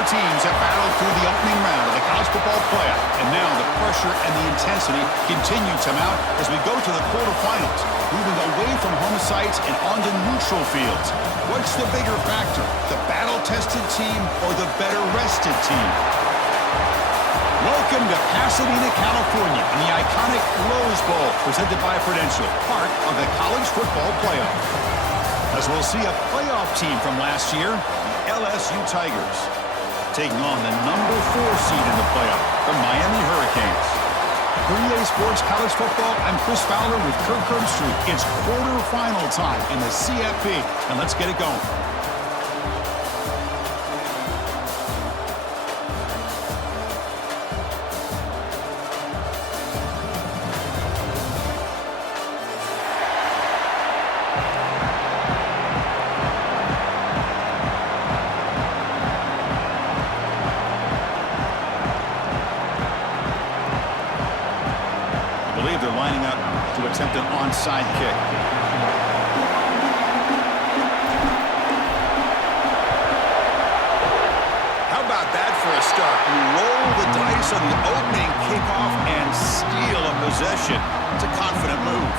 Four teams have battled through the opening round of the college football playoff, and now the pressure and the intensity continue to mount as we go to the quarterfinals, moving away from home sites and onto neutral fields. What's the bigger factor, the battle-tested team or the better-rested team? Welcome to Pasadena, California, in the iconic Rose Bowl, presented by Prudential, part of the college football playoff. As we'll see a playoff team from last year, the LSU Tigers, taking on the number 4 seed in the playoff, the Miami Hurricanes. For EA Sports College Football, I'm Chris Fowler with Kirk Herbstreit. It's quarterfinal time in the CFP, and let's get it going. Attempt an onside kick. How about that for a start? You roll the dice on the opening kickoff and steal a possession. It's a confident move.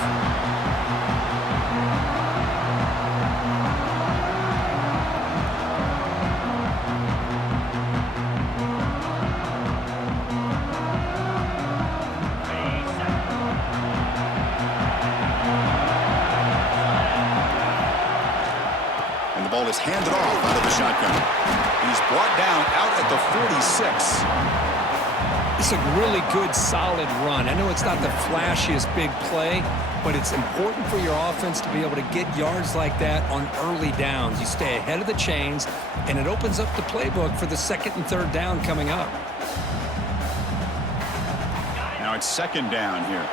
Is handed off out of the shotgun. He's brought down out at the 46. It's a really good, solid run. I know it's not the flashiest big play, but it's important for your offense to be able to get yards like that on early downs. You stay ahead of the chains, and it opens up the playbook for the second and third down coming up. Now it's second down here.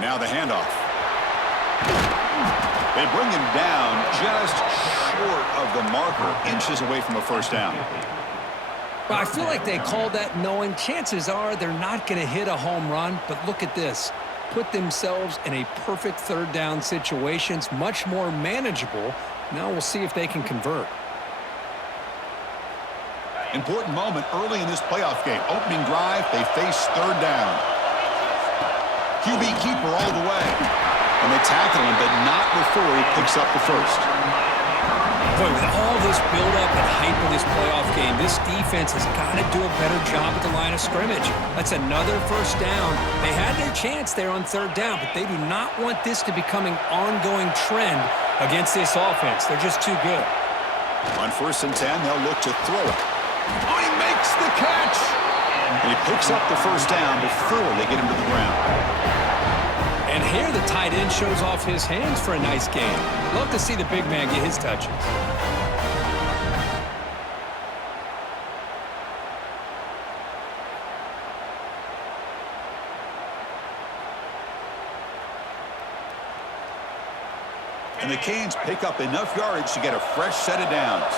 Now the handoff. They bring him down just short of the marker, inches away from a first down. Well, I feel like they called that knowing chances are they're not going to hit a home run, but look at this. Put themselves in a perfect third down situation. It's much more manageable. Now we'll see if they can convert. Important moment early in this playoff game. Opening drive, they face third down. QB keeper all the way. And they tackle him, but not before he picks up the first. Boy, with all this build-up and hype of this playoff game, this defense has got to do a better job at the line of scrimmage. That's another first down. They had their chance there on third down, but they do not want this to become an ongoing trend against this offense. They're just too good. On 1st and 10, they'll look to throw it. Oh, he makes the catch! And he picks up the first down before they get him to the ground. And here the tight end shows off his hands for a nice game. Love to see the big man get his touches. And the Canes pick up enough yardage to get a fresh set of downs.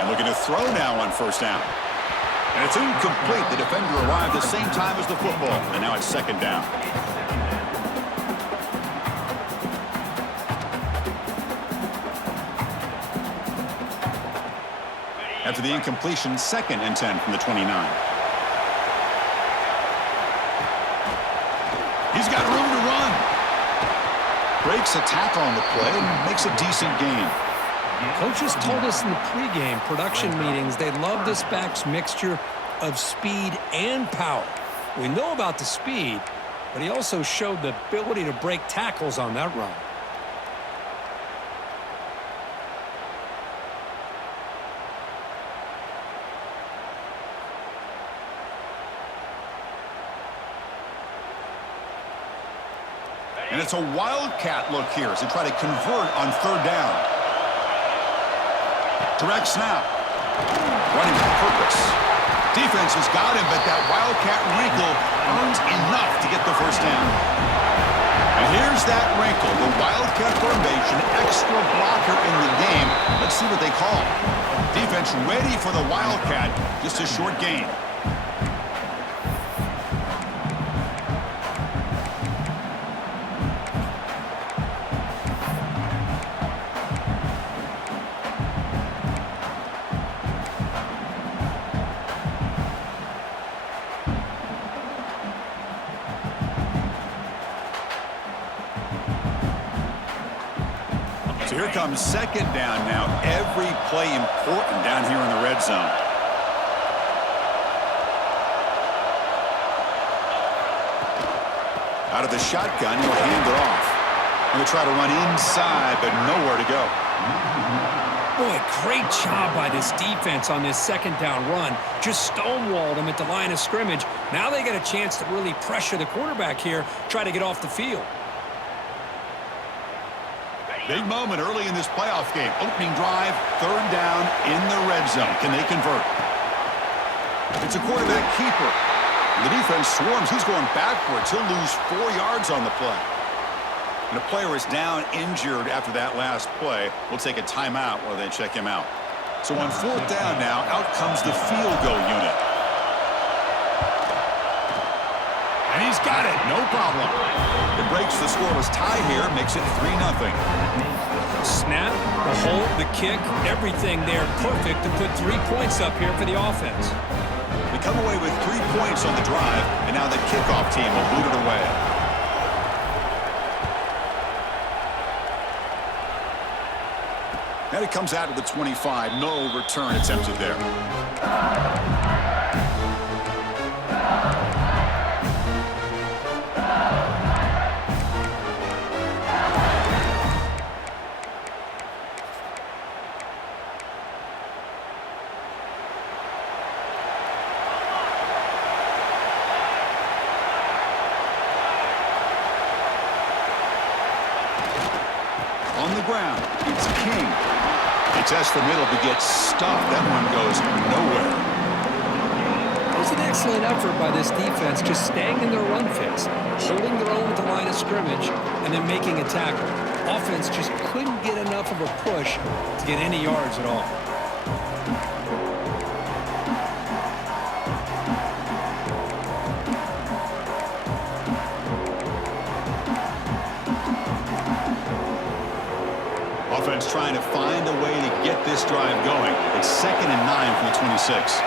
And looking to throw now on first down. And it's incomplete. The defender arrived at the same time as the football. And now it's second down. After the incompletion, 2nd and 10 from the 29. He's got room to run. Breaks a tackle on the play and makes a decent gain. Coaches told us in the pregame production meetings they love this back's mixture of speed and power. We know about the speed, but he also showed the ability to break tackles on that run. And it's a wildcat look here as they try to convert on third down. Direct snap. Running with purpose. Defense has got him, but that wildcat wrinkle earns enough to get the first down. And here's that wrinkle, the wildcat formation, extra blocker in the game. Let's see what they call. Defense ready for the wildcat, just a short gain. Here comes second down now. Every play important down here in the red zone. Out of the shotgun, he'll hand it off. Going to try to run inside, but nowhere to go. Boy, great job by this defense on this second down run. Just stonewalled him at the line of scrimmage. Now they get a chance to really pressure the quarterback here, try to get off the field. Big moment early in this playoff game. Opening drive, third down in the red zone. Can they convert? It's a quarterback keeper. The defense swarms. He's going backwards. He'll lose 4 yards on the play. And the player is down injured after that last play. We'll take a timeout while they check him out. So on fourth down now, out comes the field goal unit. And he's got it. No problem. It breaks the scoreless tie here, makes it 3-0. Snap, the hold, the kick, everything there perfect to put 3 points up here for the offense. They come away with 3 points on the drive, and now the kickoff team will boot it away. And it comes out to the 25. No return attempted there. On the ground, it's King. He tests the middle to get stuffed. That one goes nowhere. It was an excellent effort by this defense, just staying in their run fits, holding their own at the line of scrimmage, and then making a tackle. Offense just couldn't get enough of a push to get any yards at all. Offense trying to find a way to get this drive going. It's 2nd and 9 from the 26.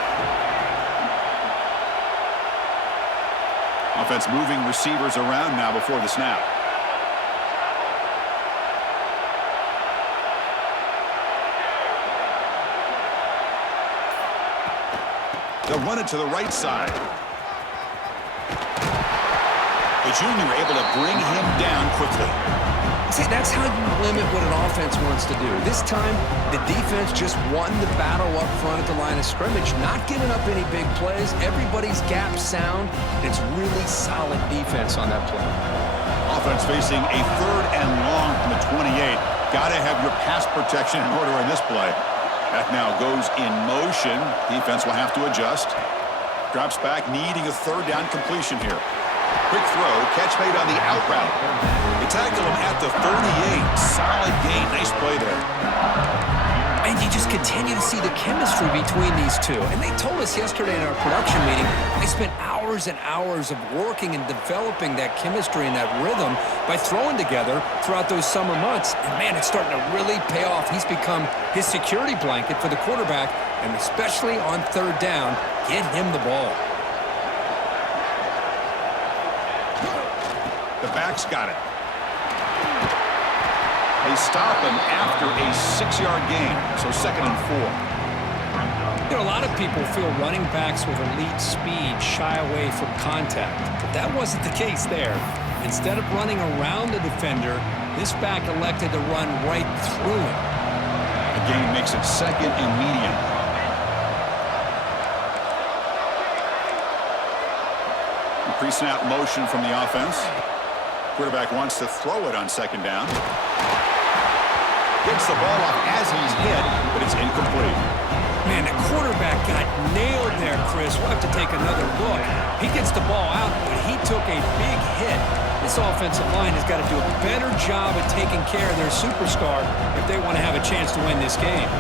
Offense moving receivers around now before the snap. They'll run it to the right side. The junior able to bring him down quickly. See, that's how you limit what an offense wants to do. This time, the defense just won the battle up front at the line of scrimmage, not giving up any big plays. Everybody's gap sound. It's really solid defense on that play. Offense facing a 3rd and long from the 28. Got to have your pass protection in order in this play. That now goes in motion. Defense will have to adjust. Drops back, needing a 3rd down completion here. Quick throw, catch made on the out route. They tackle him at the 38. Solid gain. Nice play there. And you just continue to see the chemistry between these two. And they told us yesterday in our production meeting, they spent hours and hours of working and developing that chemistry and that rhythm by throwing together throughout those summer months. And, man, it's starting to really pay off. He's become his security blanket for the quarterback, and especially on 3rd down, get him the ball. The back's got it. They stop him after a 6-yard gain, so 2nd and 4. You know, a lot of people feel running backs with elite speed shy away from contact, but that wasn't the case there. Instead of running around the defender, this back elected to run right through him. The gain makes it 2nd and medium. Pre-snap motion from the offense. Quarterback wants to throw it on 2nd down. Gets the ball off as he's hit, but it's incomplete. Man, the quarterback got nailed there, Chris. We'll have to take another look. He gets the ball out, but he took a big hit. This offensive line has got to do a better job of taking care of their superstar if they want to have a chance to win this game.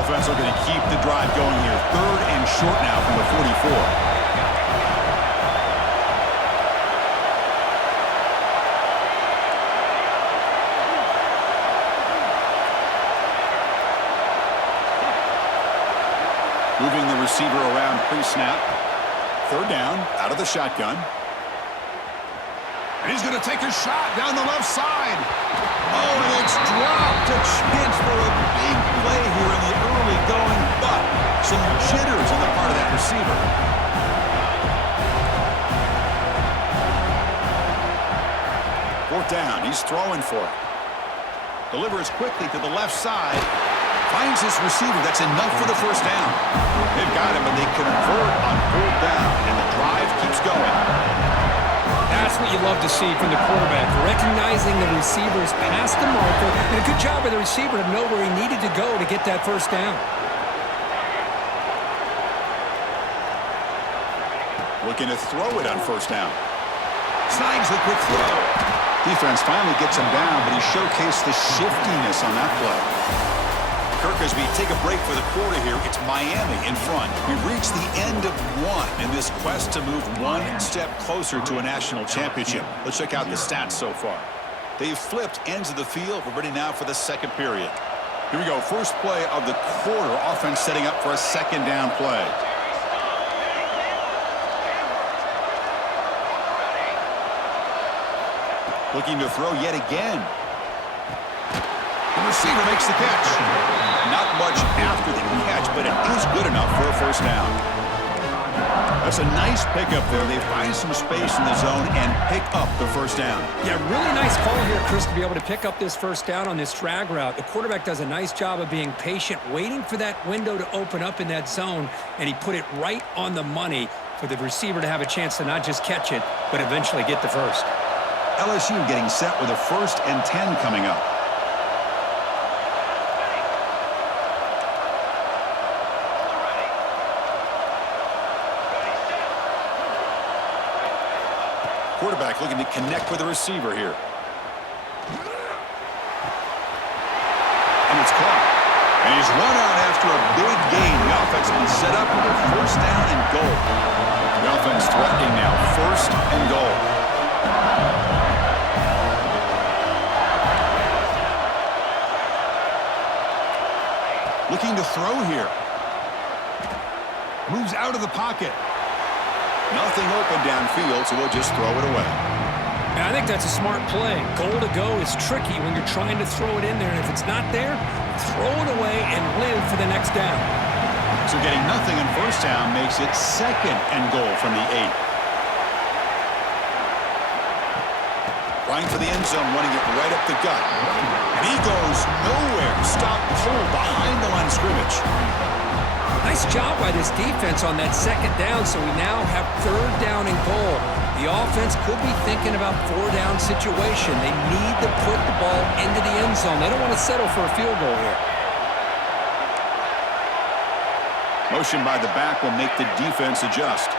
Offense looking to keep the drive going here. 3rd and short now from the 44. Moving the receiver around pre-snap. 3rd down, out of the shotgun. And he's going to take a shot down the left side. Oh, and it's dropped. A chance for a big play here in the early going, but some jitters on the part of that receiver. Fourth down. He's throwing for it. Delivers quickly to the left side. Finds his receiver. That's enough for the first down. They've got him, and they convert on fourth down, and the drive keeps going. That's what you love to see from the quarterback, recognizing the receiver's past the marker, and a good job by the receiver to know where he needed to go to get that first down. Looking to throw it on first down. Snags the quick throw. Defense finally gets him down, but he showcased the shiftiness on that play. Kirk, as we take a break for the quarter here, it's Miami in front. We've reached the end of one in this quest to move one step closer to a national championship. Let's check out the stats so far. They've flipped ends of the field. We're ready now for the second period. Here we go. First play of the quarter. Offense setting up for a second down play. Looking to throw yet again. The receiver makes the catch. Not much after the catch, but it is good enough for a first down. That's a nice pickup there. They find some space in the zone and pick up the first down. Yeah, really nice call here, Chris, to be able to pick up this first down on this drag route. The quarterback does a nice job of being patient, waiting for that window to open up in that zone, and he put it right on the money for the receiver to have a chance to not just catch it, but eventually get the first. LSU getting set with a 1st and 10 coming up. Quarterback looking to connect with the receiver here. And it's caught. And he's run out after a big gain. The offense has been set up with a first down and goal. The offense threatening now. 1st and goal. Looking to throw here. Moves out of the pocket. Nothing open downfield, so we'll just throw it away. Yeah, I think that's a smart play. Goal to go is tricky when you're trying to throw it in there, and if it's not there, throw it away and live for the next down. So getting nothing on first down makes it 2nd and goal from the 8. Trying for the end zone, running it right up the gut. And he goes nowhere. Stop cold behind the line of scrimmage. Nice job by this defense on that second down, so we now have 3rd down and goal. The offense could be thinking about 4-down situation. They need to put the ball into the end zone. They don't want to settle for a field goal here. Motion by the back will make the defense adjust.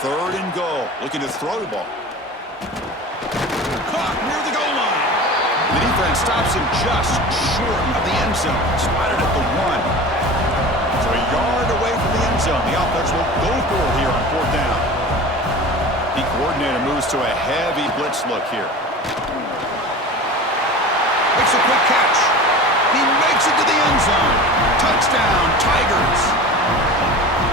Third and goal. Looking to throw the ball. Caught near the goal line. The defense stops him just short of the end zone. Spotted at the 1. So a yard away from the end zone. The offense will go for it here on 4th down. The coordinator moves to a heavy blitz look here. Makes a quick catch. He makes it to the end zone. Touchdown, Tigers.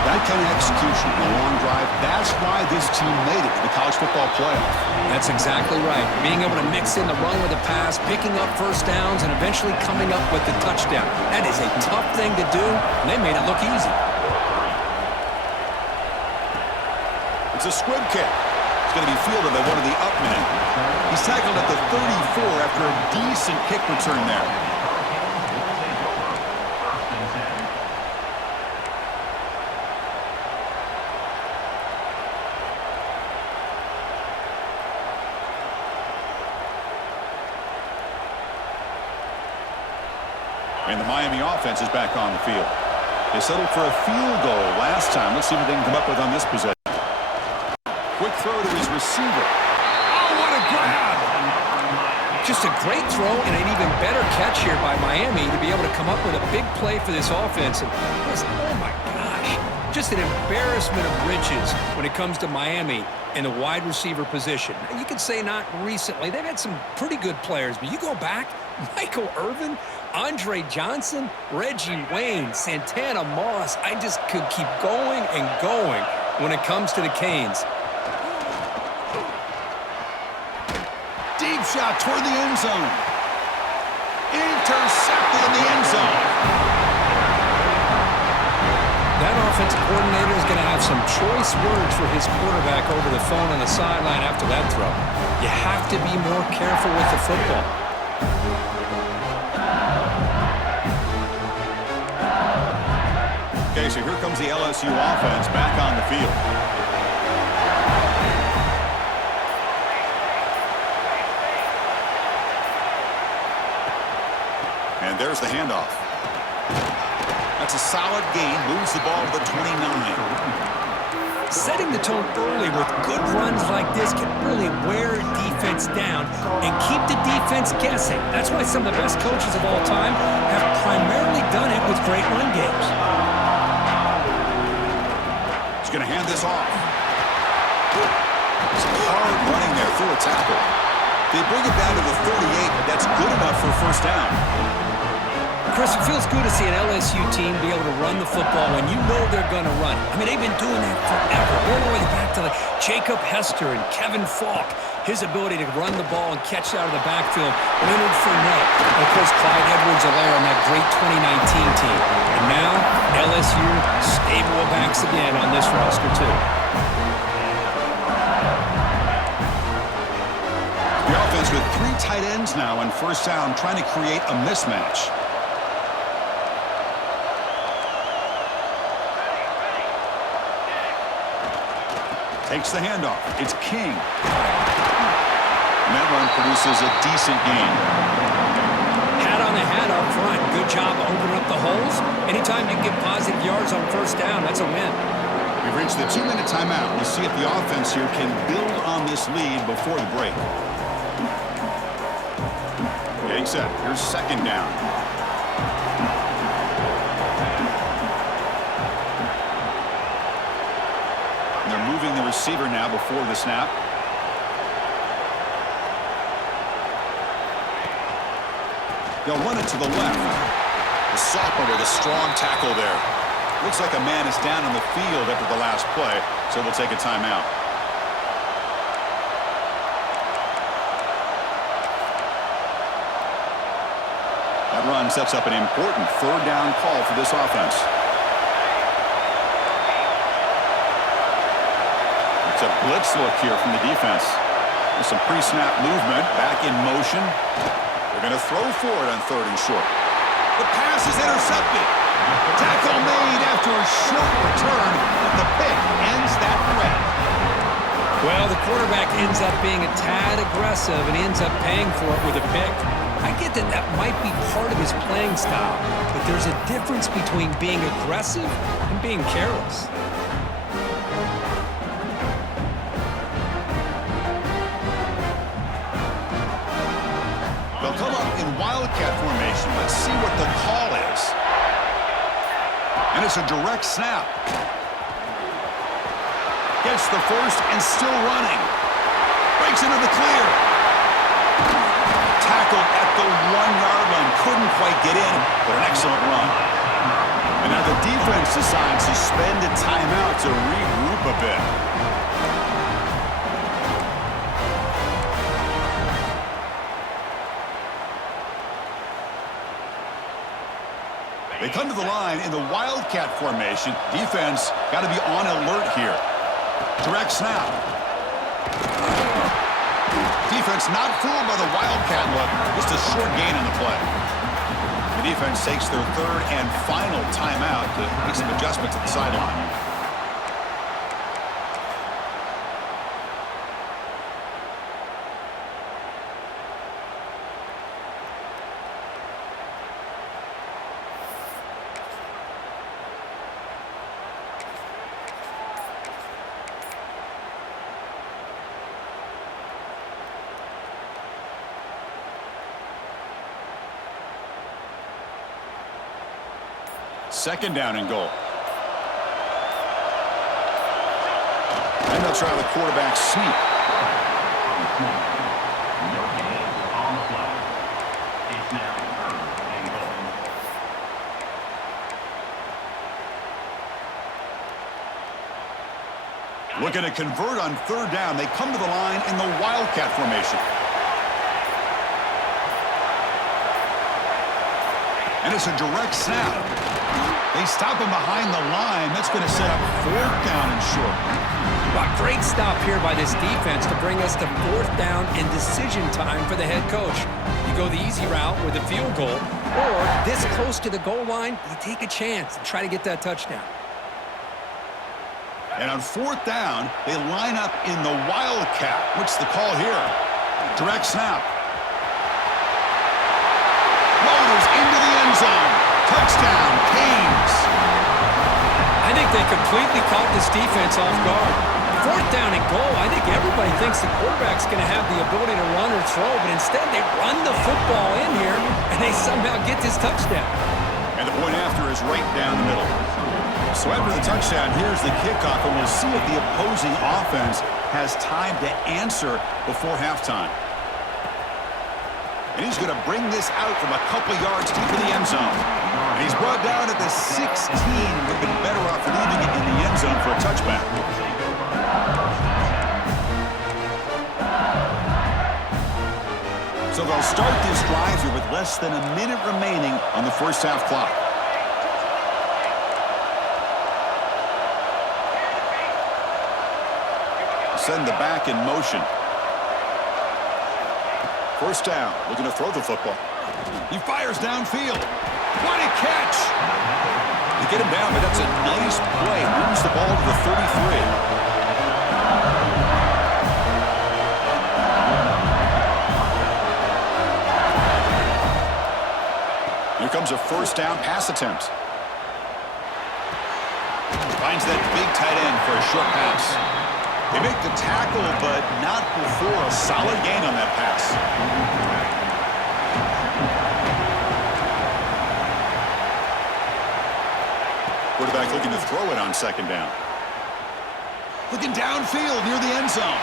That kind of execution in a long drive, that's why this team made it to the college football playoff. That's exactly right. Being able to mix in the run with the pass, picking up first downs, and eventually coming up with the touchdown. That is a tough thing to do, and they made it look easy. It's a squib kick. It's going to be fielded by one of the up men. He's tackled at the 34 after a decent kick return there. And the Miami offense is back on the field. They settled for a field goal last time. Let's see what they can come up with on this possession. Quick throw to his receiver. Oh, what a grab! Just a great throw and an even better catch here by Miami to be able to come up with a big play for this offense. And oh my gosh, just an embarrassment of riches when it comes to Miami in the wide receiver position. You could say not recently. They've had some pretty good players, but you go back, Michael Irvin, Andre Johnson, Reggie Wayne, Santana Moss. I just could keep going and going when it comes to the Canes. Deep shot toward the end zone. Intercepted in the end zone. That offensive coordinator is going to have some choice words for his quarterback over the phone on the sideline after that throw. You have to be more careful with the football. Okay, so here comes the LSU offense back on the field. And there's the handoff. That's a solid gain. Moves the ball to the 29. Setting the tone early with good runs like this can really wear defense down and keep the defense guessing. That's why some of the best coaches of all time have primarily done it with great run games. He's going to hand this off. Some hard running there through a tackle. They bring it down to the 38, but that's good enough for a first down. Chris, it feels good to see an LSU team be able to run the football when you know they're going to run. I mean, they've been doing that forever. All the way back to Jacob Hester and Kevin Falk. His ability to run the ball and catch out of the backfield. Leonard Fournette. And, of course, Clyde Edwards-Helaire on that great 2019 team. And now, LSU stable of backs again on this roster, too. The offense with 3 tight ends now on first down, trying to create a mismatch. Takes the handoff. It's King. And that run produces a decent gain. Hat on the hat up front. Good job opening up the holes. Anytime you can get positive yards on first down, that's a win. We've reached the 2-minute timeout. We'll see if the offense here can build on this lead before the break. Getting set. Here's second down. They're moving the receiver now before the snap. They'll run it to the left. The sophomore with a strong tackle there. Looks like a man is down on the field after the last play, so they'll take a timeout. That run sets up an important third down call for this offense. It's a blitz look here from the defense. With some pre-snap movement, back in motion. They're going to throw for it on third and short. The pass is intercepted. Tackle made after a short return, but the pick ends that threat. Well, the quarterback ends up being a tad aggressive and ends up paying for it with a pick. I get that might be part of his playing style, but there's a difference between being aggressive and being careless. They'll come up in wildcat formation. Let's see what the call is. And it's a direct snap. Gets the first and still running. Breaks into the clear. Tackled at the 1-yard line. Couldn't quite get in, but an excellent run. And now the defense decides to spend a timeout to regroup a bit. They come to the line in the wildcat formation. Defense got to be on alert here. Direct snap. Defense not fooled by the wildcat look. Just a short gain on the play. The defense takes their third and final timeout to make some adjustments at the sideline. Second down and goal. And they'll try the quarterback sneak. Looking to convert on third down. They come to the line in the Wildcat formation. And it's a direct snap. They stop him behind the line. That's going to set up fourth down and short. Well, great stop here by this defense to bring us to fourth down and decision time for the head coach. You go the easy route with a field goal, or this close to the goal line, you take a chance and try to get that touchdown. And on fourth down, they line up in the Wildcat. What's the call here? Direct snap. Motors into the end zone. Touchdown, Canes. I think they completely caught this defense off guard. Fourth down and goal, I think everybody thinks the quarterback's going to have the ability to run or throw, but instead they run the football in here, and they somehow get this touchdown. And the point after is right down the middle. So after the touchdown, here's the kickoff, and we'll see if the opposing offense has time to answer before halftime. And he's going to bring this out from a couple yards deep in the end zone. And he's brought down at the 16. They've been better off leaving it in the end zone for a touchback. So they'll start this drive here with less than a minute remaining on the first half clock. Send the back in motion. First down, looking to throw the football. He fires downfield. What a catch! They get him down, but that's a nice play. Moves the ball to the 33. Here comes a first down pass attempt. Finds that big tight end for a short pass. They make the tackle, but not before a solid gain on that pass. Quarterback looking to throw it on second down. Looking downfield near the end zone.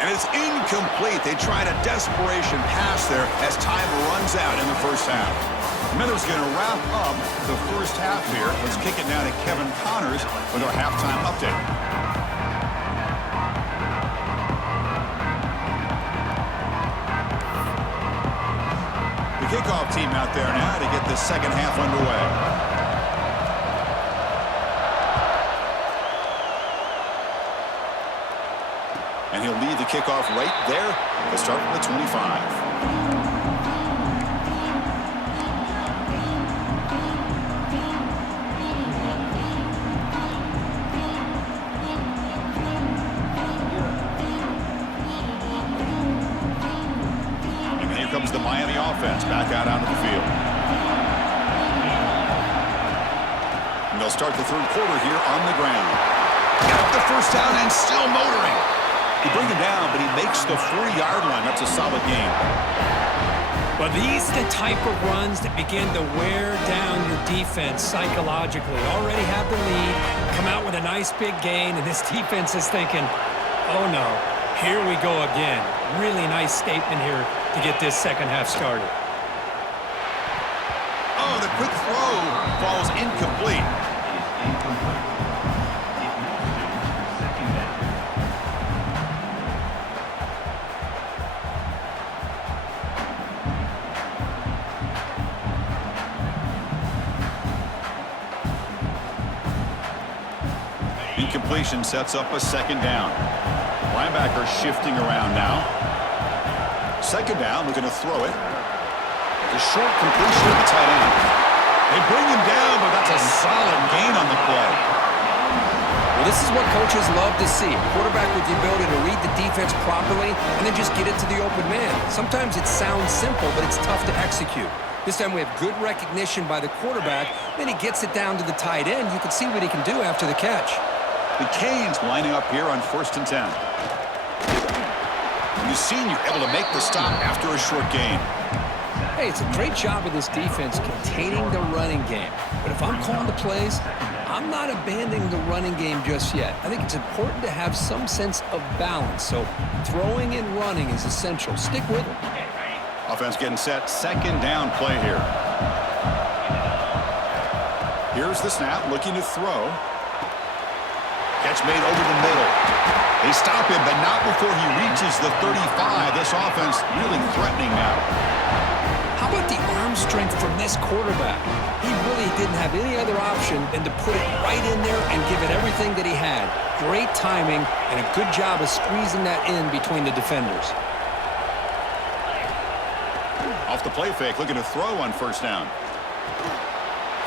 And it's incomplete. They tried a desperation pass there as time runs out in the first half. Miller's going to wrap up the first half here. Let's kick it now to Kevin Connors with our halftime update. The kickoff team out there now to get the second half underway. And he'll lead the kickoff right there to start from the 25. Comes the Miami offense back out onto the field. And they'll start the third quarter here on the ground. Got the first down and still motoring. He brings him down, but he makes the 40-yard line. That's a solid game. But these are the type of runs that begin to wear down your defense psychologically. Already have the lead, come out with a nice big gain, and this defense is thinking, oh no, here we go again. Really nice statement here to get this second half started. Oh, the quick throw falls incomplete. Incompletion sets up a second down. Linebacker shifting around now. Second down, looking to throw it. The short completion of the tight end. They bring him down, but that's a solid gain on the play. Well, this is what coaches love to see. A quarterback with the ability to read the defense properly and then just get it to the open man. Sometimes it sounds simple, but it's tough to execute. This time we have good recognition by the quarterback. Then he gets it down to the tight end. You can see what he can do after the catch. The Canes lining up here on 1st and 10. The senior able to make the stop after a short gain. Hey, it's a great job of this defense containing the running game. But if I'm calling the plays, I'm not abandoning the running game just yet. I think it's important to have some sense of balance. So throwing and running is essential. Stick with it. Offense getting set. Second down play here. Here's the snap, looking to throw. Catch made over the middle. They stop him, but not before he reaches the 35. This offense really threatening now. How about the arm strength from this quarterback? He really didn't have any other option than to put it right in there and give it everything that he had. Great timing and a good job of squeezing that in between the defenders. Off the play fake, looking to throw on first down.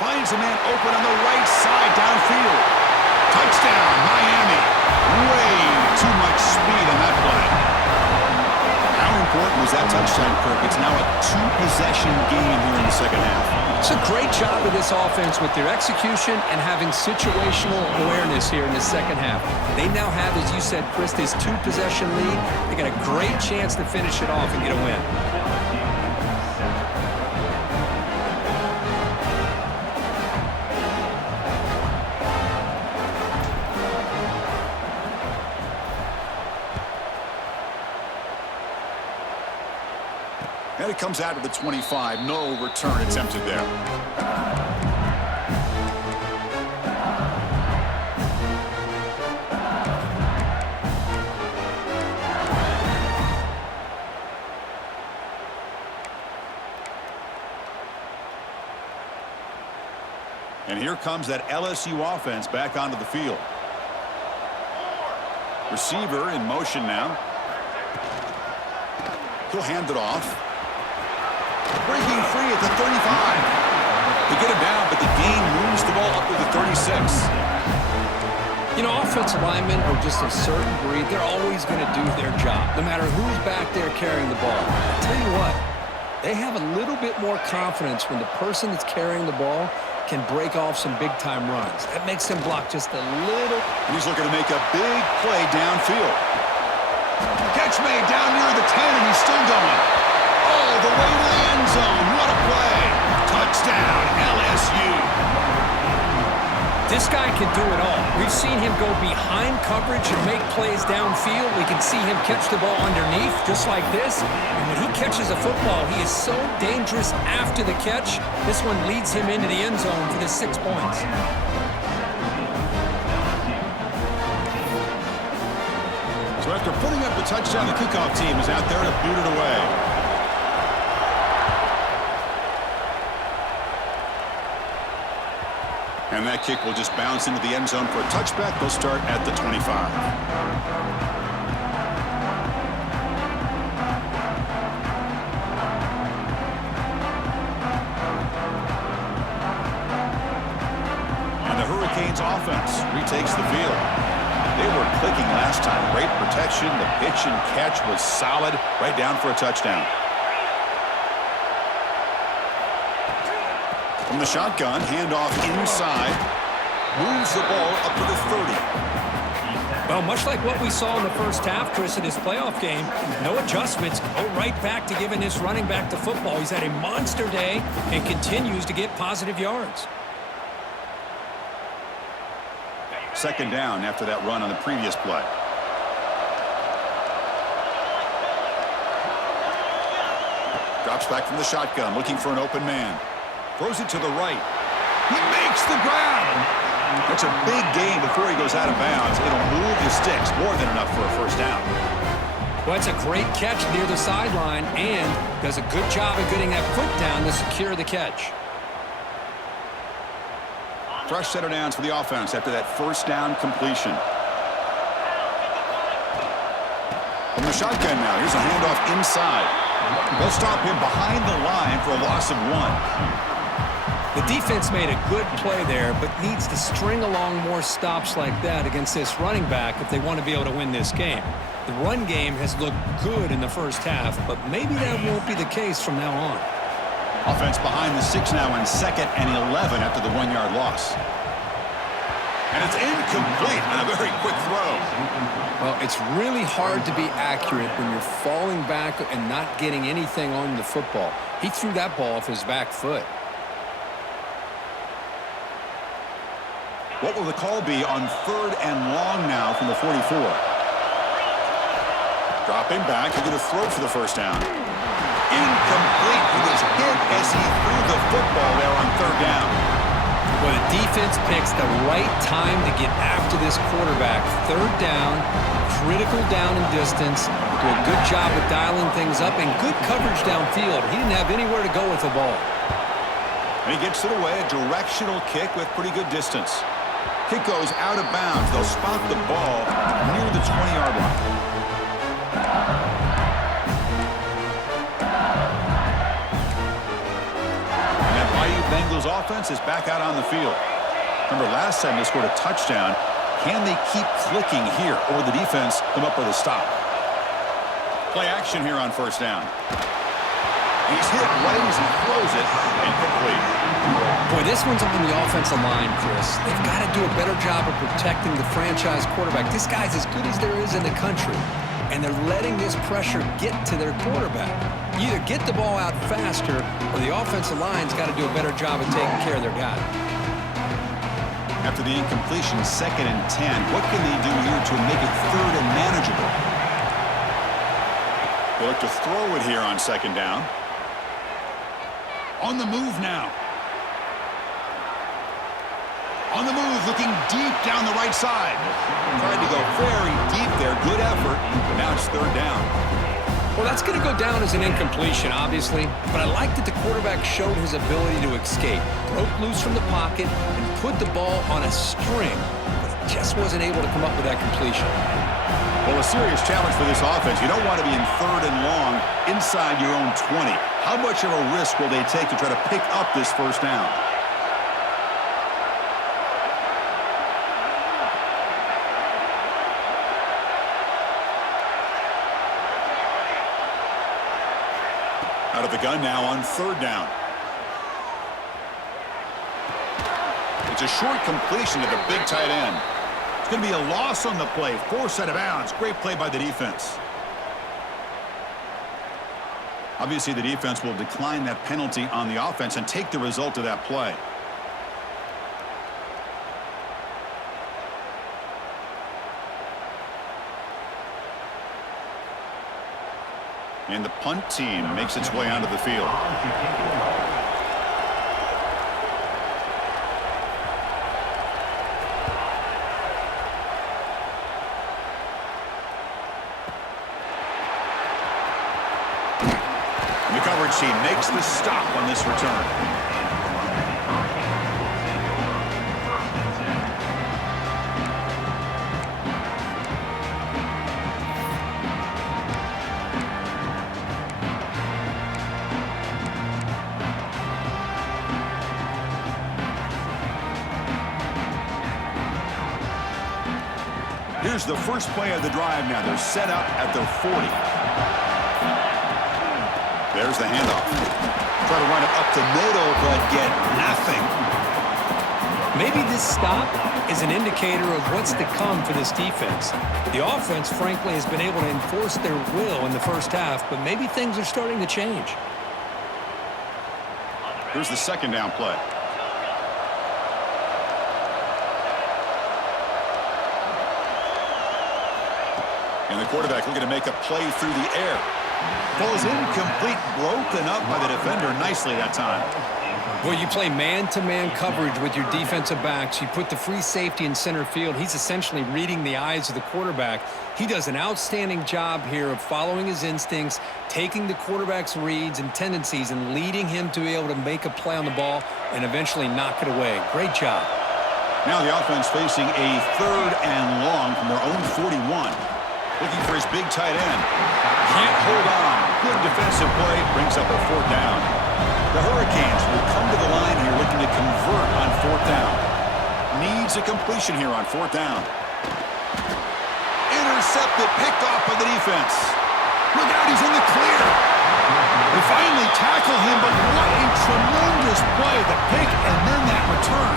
Finds a man open on the right side downfield. Touchdown, Miami. Way too much speed on that play. How important was that touchdown, Kirk? It's now a two-possession game here in the second half. It's a great job of this offense with their execution and having situational awareness here in the second half. They now have, as you said, Chris, this two-possession lead. They got a great chance to finish it off and get a win. And it comes out to the 25. No return attempted there. And here comes that LSU offense back onto the field. Receiver in motion now. He'll hand it off. Breaking free at the 35. They get him down, but the gain moves the ball up to the 36. You know, offensive linemen are just a certain breed. They're always going to do their job, no matter who's back there carrying the ball. I'll tell you what, they have a little bit more confidence when the person that's carrying the ball can break off some big-time runs. That makes him block just a little. And he's looking to make a big play downfield. Catch made down near the 10, and he's still going. All the way to the end zone. What a play. Touchdown, LSU. This guy can do it all. We've seen him go behind coverage and make plays downfield. We can see him catch the ball underneath just like this. And when he catches a football, he is so dangerous after the catch. This one leads him into the end zone for the 6 points. So after putting up the touchdown, the kickoff team is out there to boot it away. And that kick will just bounce into the end zone for a touchback. They'll start at the 25. And the Hurricanes offense retakes the field. They were clicking last time. Great protection. The pitch and catch was solid. Right down for a touchdown. From the shotgun, handoff inside. Moves the ball up to the 30. Well, much like what we saw in the first half, Chris, in his playoff game, no adjustments. Go right back to giving this running back the football. He's had a monster day and continues to get positive yards. Second down after that run on the previous play. Drops back from the shotgun, looking for an open man. Throws it to the right. He makes the grab. That's a big gain before he goes out of bounds. It'll move the sticks, more than enough for a first down. Well, it's a great catch near the sideline and does a good job of getting that foot down to secure the catch. Fresh set of downs for the offense after that first down completion. From the shotgun now, here's a handoff inside. They'll stop him behind the line for a loss of 1. The defense made a good play there, but needs to string along more stops like that against this running back if they want to be able to win this game. The run game has looked good in the first half, but maybe that won't be the case from now on. Offense behind the 6 now in 2nd and 11 after the 1-yard loss. And it's incomplete on a very quick throw. Well, it's really hard to be accurate when you're falling back and not getting anything on the football. He threw that ball off his back foot. What will the call be on 3rd and long now from the 44? Dropping back, he's going to throw for the first down. Incomplete. He was hit as he threw the football there on 3rd down. Well, the defense picks the right time to get after this quarterback. Third down, critical down and distance. Do a good job of dialing things up and good coverage downfield. He didn't have anywhere to go with the ball. And he gets it away, a directional kick with pretty good distance. Kick goes out of bounds. They'll spot the ball near the 20-yard line. And that Bayou Bengals offense is back out on the field. Remember, last time they scored a touchdown. Can they keep clicking here, or the defense come up with a stop? Play action here on first down. He's hit right as he throws it, incomplete. Boy, this one's on the offensive line, Chris. They've got to do a better job of protecting the franchise quarterback. This guy's as good as there is in the country, and they're letting this pressure get to their quarterback. You either get the ball out faster, or the offensive line's got to do a better job of taking care of their guy. After the incompletion, 2nd and 10. What can they do here to make it 3rd and manageable? They look to throw it here on 2nd down. On the move now. On the move, looking deep down the right side. Tried to go very deep there. Good effort. But now it's 3rd down. Well, that's going to go down as an incompletion, obviously. But I like that the quarterback showed his ability to escape. Broke loose from the pocket and put the ball on a string. But he just wasn't able to come up with that completion. Well, a serious challenge for this offense. You don't want to be in 3rd and long inside your own 20. How much of a risk will they take to try to pick up this 1st down? Out of the gun now on 3rd down. It's a short completion to the big tight end. It's going to be a loss on the play. Forced out of bounds. Great play by the defense. Obviously, the defense will decline that penalty on the offense and take the result of that play. And the punt team makes its way onto the field. The coverage team makes the stop on this return. Here's the first play of the drive now. They're set up at their 40. There's the handoff. Try to run it up the middle, but get nothing. Maybe this stop is an indicator of what's to come for this defense. The offense, frankly, has been able to enforce their will in the first half, but maybe things are starting to change. Here's the 2nd down play. And the quarterback looking to make a play through the air. Ball is incomplete, broken up by the defender nicely that time. Well, you play man-to-man coverage with your defensive backs. You put the free safety in center field. He's essentially reading the eyes of the quarterback. He does an outstanding job here of following his instincts, taking the quarterback's reads and tendencies, and leading him to be able to make a play on the ball and eventually knock it away. Great job. Now the offense facing a 3rd and long from their own 41. Looking for his big tight end. Can't hold on. Good defensive play. Brings up a 4th down. The Hurricanes will come to the line here looking to convert on 4th down. Needs a completion here on 4th down. Intercepted. Picked off by the defense. Look out. He's in the clear. They finally tackle him, but what a tremendous play. The pick and then that return.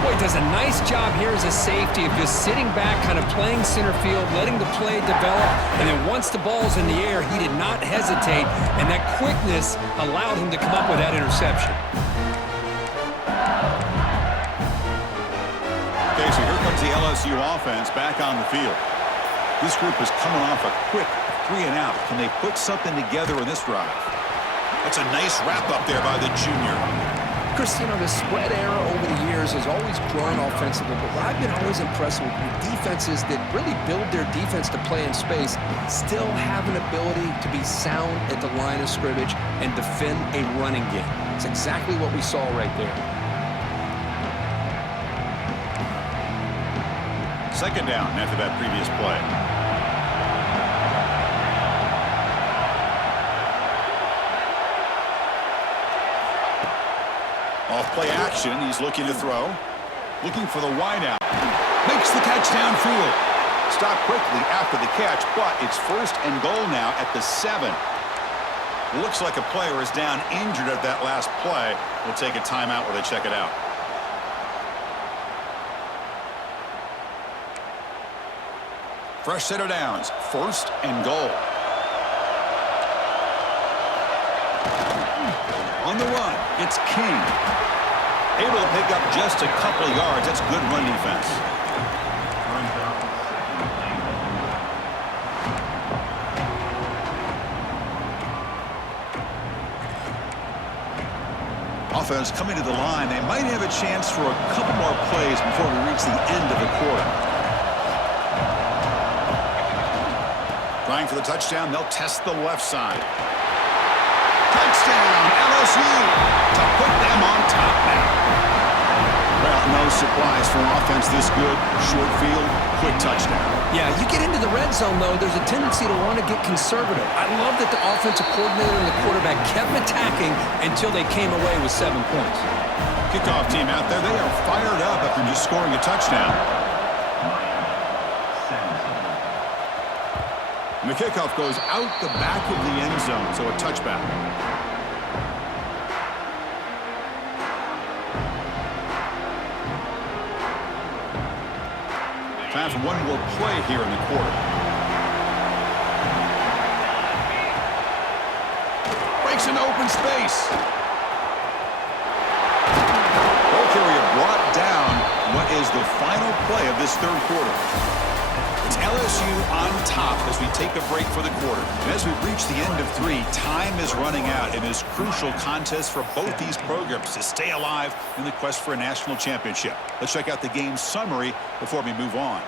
Boy, does a nice job here as a safety of just sitting back, kind of playing center field, letting the play develop, and then once the ball's in the air, he did not hesitate, and that quickness allowed him to come up with that interception. Okay, so here comes the LSU offense back on the field. This group is coming off a quick 3 and out. Can they put something together in this drive? That's a nice wrap up there by the junior. Chris, you know, the spread era over the years has always grown offensively, but what I've been always impressed with defenses that really build their defense to play in space still have an ability to be sound at the line of scrimmage and defend a running game. It's exactly what we saw right there. Second down after that previous play. Off play action, he's looking to throw. Looking for the wideout. Makes the catch downfield. Stopped quickly after the catch, but it's first and goal now at the 7. Looks like a player is down injured at that last play. We'll take a timeout while they check it out. Fresh set of downs. First and goal. On the run, it's King. Able to pick up just a couple of yards. That's good run defense. Offense coming to the line. They might have a chance for a couple more plays before we reach the end of the quarter. Trying for the touchdown. They'll test the left side. Touchdown, LSU, to put them on top now. Well, no surprise for an offense this good. Short field, quick touchdown. Yeah, you get into the red zone, though, there's a tendency to want to get conservative. I love that the offensive coordinator and the quarterback kept attacking until they came away with 7 points. Kickoff team out there, they are fired up after just scoring a touchdown. And the kickoff goes out the back of the end zone, so a touchback. Time for one more play here in the quarter. Breaks into open space. Ball carrier brought down what is the final play of this third quarter. It's LSU on top as we take a break for the quarter. And as we reach the end of 3, time is running out in this crucial contest for both these programs to stay alive in the quest for a national championship. Let's check out the game summary before we move on.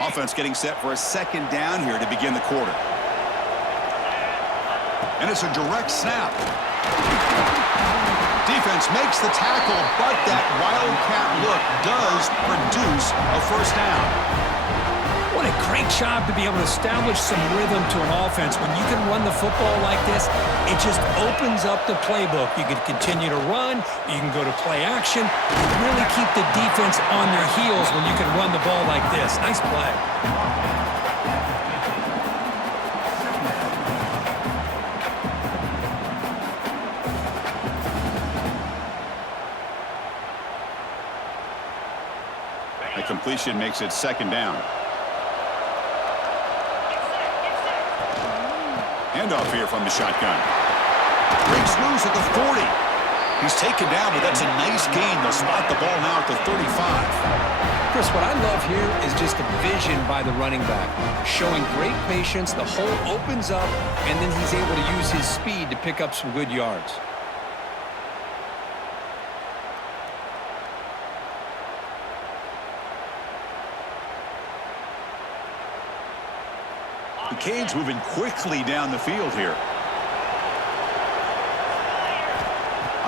Offense getting set for a second down here to begin the quarter. And it's a direct snap. Defense makes the tackle, but that wildcat look does produce a first down. What a great job to be able to establish some rhythm to an offense. When you can run the football like this, it just opens up the playbook. You can continue to run. You can go to play action. You can really keep the defense on their heels when you can run the ball like this. Nice play. The completion makes it second down. Handoff here from the shotgun. Breaks loose at the 40. He's taken down, but that's a nice gain. They'll spot the ball now at the 35. Chris, what I love here is just the vision by the running back. Showing great patience, the hole opens up, and then he's able to use his speed to pick up some good yards. The Canes moving quickly down the field here.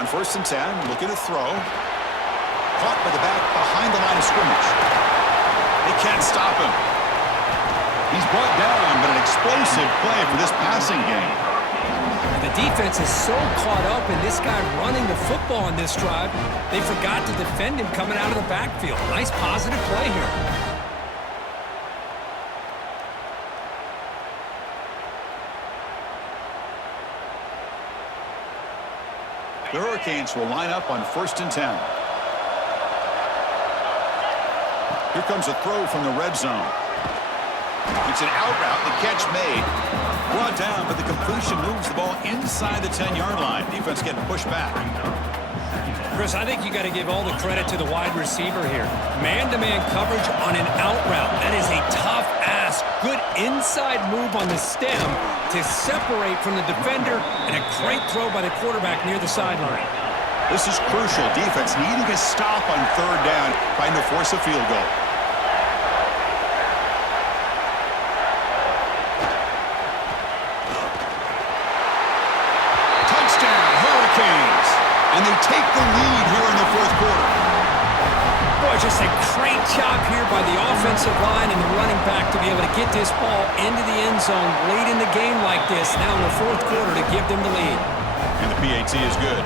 On first and 10, looking to throw. Caught by the back behind the line of scrimmage. They can't stop him. He's brought down, but an explosive play for this passing game. The defense is so caught up in this guy running the football on this drive, they forgot to defend him coming out of the backfield. Nice positive play here. The Hurricanes will line up on first and 10. Here comes a throw from the red zone. It's an out route, the catch made. Brought down, but the completion moves the ball inside the 10-yard line. Defense getting pushed back. Chris, I think you got to give all the credit to the wide receiver here. Man-to-man coverage on an out route. That is a tough ask pass. Good inside move on the stem to separate from the defender, and a great throw by the quarterback near the sideline. This is crucial. Defense needing a stop on third down, trying to force a field goal. Touchdown, Hurricanes. And they take the lead here in the fourth quarter. Boy, just a great job here by the offensive line and the running back to be able to get this ball into the end zone late in the game like this, now in the fourth quarter, to give them the lead. And the PAT is good.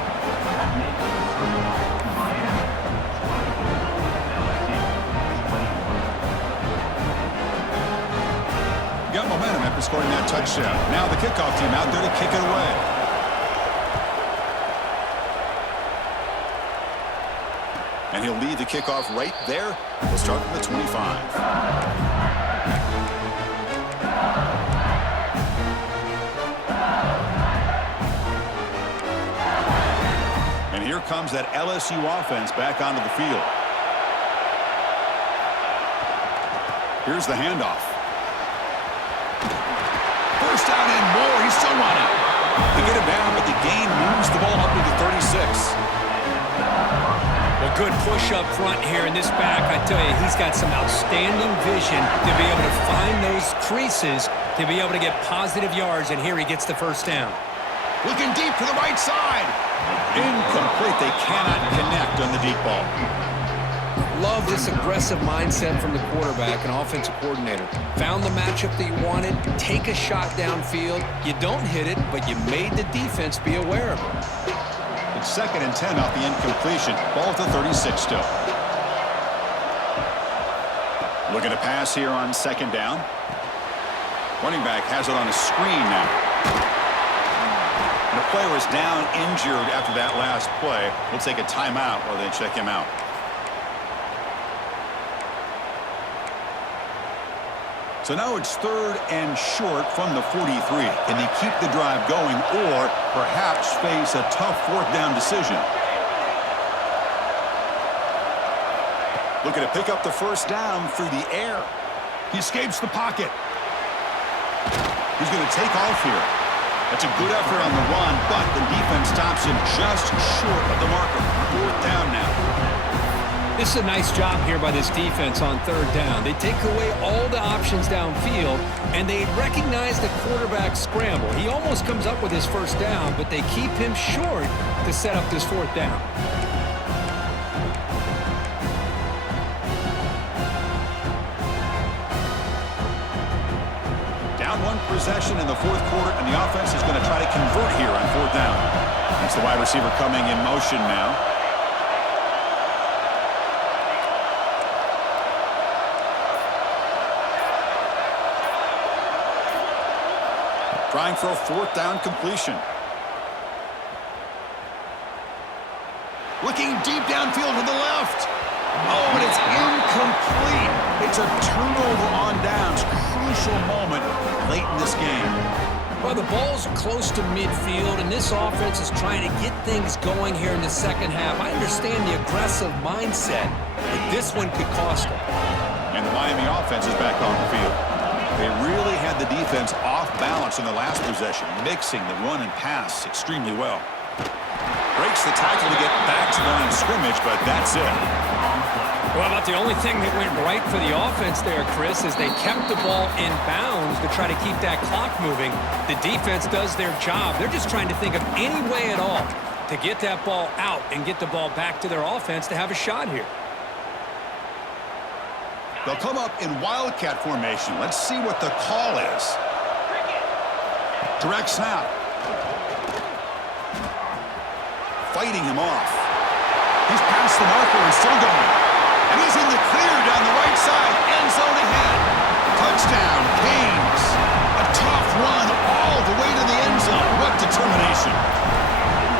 Got momentum after scoring that touchdown. Now the kickoff team out there to kick it away. And he'll lead the kickoff right there. We'll start from the 25. And here comes that LSU offense back onto the field. Here's the handoff. First down and more. He's still running. They get him down, but the gain moves the ball up to the 36. Well, good push up front here in this back. I tell you, he's got some outstanding vision to be able to find those creases, to be able to get positive yards, and here he gets the first down. Looking deep to the right side. Incomplete. They cannot connect on the deep ball. Love this aggressive mindset from the quarterback and offensive coordinator. Found the matchup that you wanted, take a shot downfield. You don't hit it, but you made the defense be aware of it. It's 2nd and 10 off the incompletion. Ball at the 36 still. Looking to pass here on 2nd down. Running back has it on a screen now. And the player is down injured after that last play. We'll take a timeout while they check him out. So now it's 3rd and short from the 43. Can they keep the drive going or perhaps face a tough 4th down decision? Looking to pick up the first down through the air. He escapes the pocket. He's going to take off here. That's a good effort on the run, but the defense stops him just short of the marker. 4th down now. This is a nice job here by this defense on 3rd down. They take away all the options downfield, and they recognize the quarterback scramble. He almost comes up with his first down, but they keep him short to set up this 4th down. Down 1 possession in the 4th quarter, and the offense is going to try to convert here on 4th down. That's the wide receiver coming in motion now. Trying for a 4th down completion. Looking deep downfield to the left. Oh, and it's incomplete. It's a turnover on downs. Crucial moment late in this game. Well, the ball's close to midfield, and this offense is trying to get things going here in the 2nd half. I understand the aggressive mindset, but this one could cost them. And the Miami offense is back on the field. They really had the defense off balance in the last possession, mixing the run and pass extremely well. Breaks the tackle to get back to the line of scrimmage, but that's it. Well, about the only thing that went right for the offense there, Chris, is they kept the ball in bounds to try to keep that clock moving. The defense does their job. They're just trying to think of any way at all to get that ball out and get the ball back to their offense to have a shot here. They'll come up in Wildcat formation. Let's see what the call is. Direct snap. Fighting him off. He's past the marker and still going. And he's in the clear down the right side. End zone ahead. Touchdown, Canes. A tough run all the way to the end zone. What determination.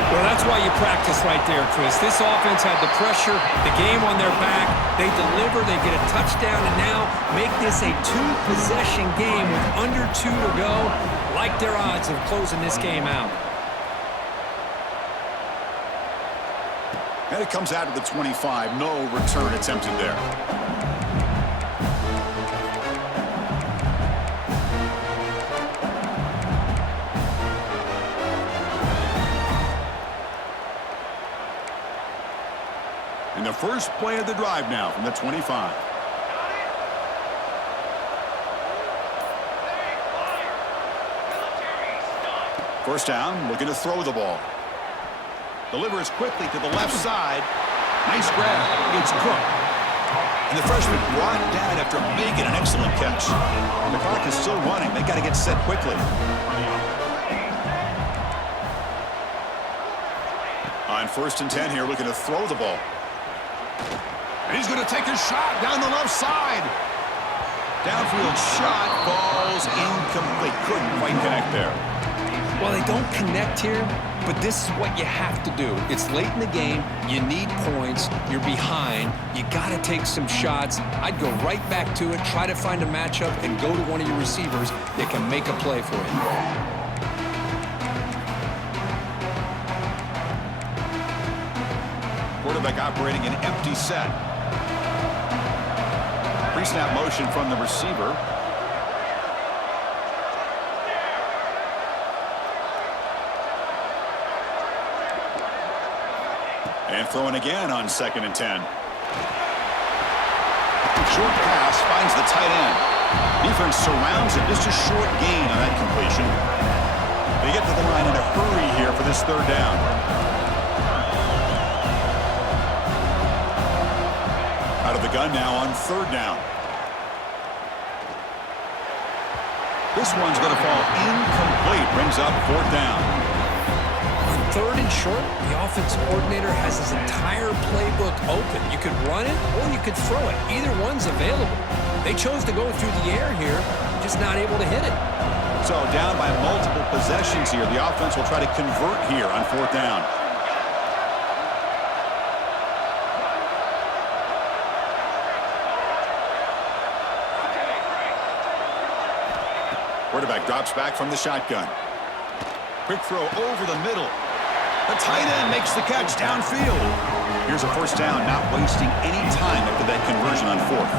Well, that's why you practice right there, Chris. This offense had the pressure, the game on their back. They deliver, they get a touchdown, and now make this a 2-possession game with under 2 to go. Like their odds of closing this game out. And it comes out of the 25. No return attempted there. And the first play of the drive now from the 25. First down, looking to throw the ball. Delivers quickly to the left side. Nice grab. It's Cook. And the freshman brought down after making an excellent catch. The clock is still running. They got to get set quickly. On 1st and 10 here, looking to throw the ball. And he's going to take a shot down the left side. Downfield shot falls incomplete. Couldn't quite connect there. Well, they don't connect here, but this is what you have to do. It's late in the game. You need points. You're behind. You got to take some shots. I'd go right back to it, try to find a matchup, and go to one of your receivers that can make a play for you. Quarterback operating an empty set. Pre-snap motion from the receiver. And throwing again on 2nd and 10. Short pass finds the tight end. Defense surrounds it. Just a short gain on that completion. They get to the line in a hurry here for this 3rd down. Out of the gun now on 3rd down. This one's going to fall incomplete. Brings up 4th down. 3rd and short, the offensive coordinator has his entire playbook open. You could run it or you could throw it. Either one's available. They chose to go through the air here, just not able to hit it. So down by multiple possessions here. The offense will try to convert here on 4th down. Quarterback drops back from the shotgun. Quick throw over the middle. The tight end makes the catch downfield. Here's a 1st down, not wasting any time after that conversion on 4th.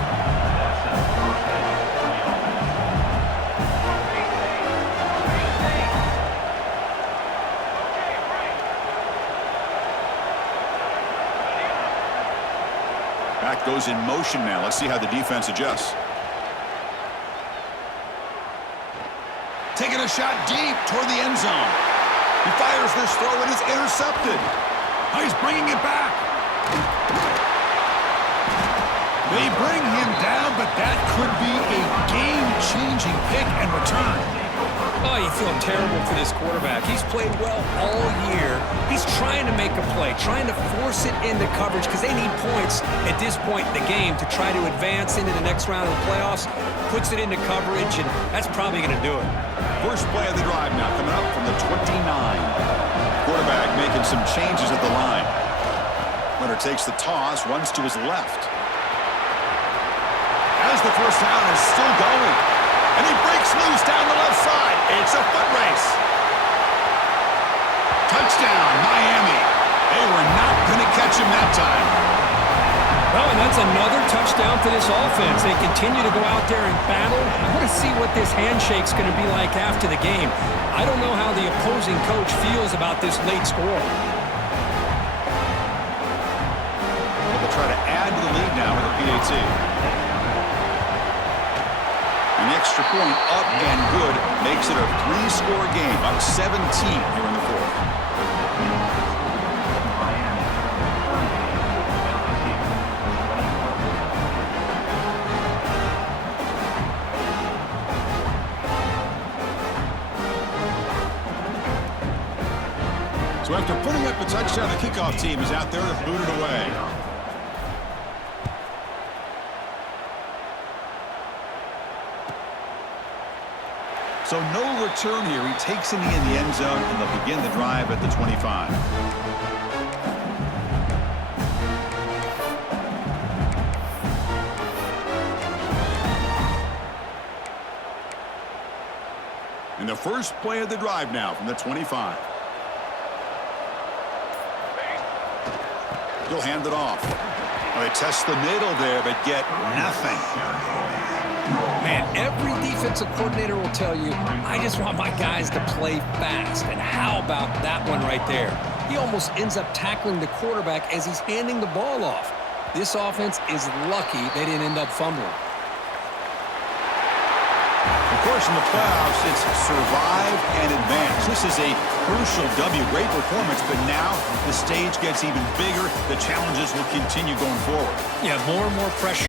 Back goes in motion now. Let's see how the defense adjusts. Taking a shot deep toward the end zone. He fires this throw and it's intercepted. Oh, he's bringing it back. They bring him down, but that could be a game-changing pick and return. Oh, you feel terrible for this quarterback. He's played well all year. He's trying to make a play, trying to force it into coverage because they need points at this point in the game to try to advance into the next round of the playoffs. Puts it into coverage, and that's probably going to do it. First play of the drive now coming up from the 29. Quarterback making some changes at the line. Winner takes the toss, runs to his left. As the 1st down is still going. And he breaks loose down the left side. It's a foot race. Touchdown, Miami. They were not going to catch him that time. Well, and that's another touchdown for this offense. They continue to go out there and battle. I want to see what this handshake's going to be like after the game. I don't know how the opposing coach feels about this late score. They'll try to add to the lead now with a PAT. An extra point up and good makes it a 3-score game, up 17 here in the 4th. So after putting up the touchdown, the kickoff team is out there to boot it away. So no return here. He takes it in the end zone, and they'll begin the drive at the 25. And the first play of the drive now from the 25. He'll hand it off. Well, they test the middle there, but get nothing. Man, every defensive coordinator will tell you, I just want my guys to play fast. And how about that one right there? He almost ends up tackling the quarterback as he's handing the ball off. This offense is lucky they didn't end up fumbling. Of course, in the playoffs, it's survive and advance. This is a crucial W. Great performance, but now the stage gets even bigger. The challenges will continue going forward. Yeah, more and more pressure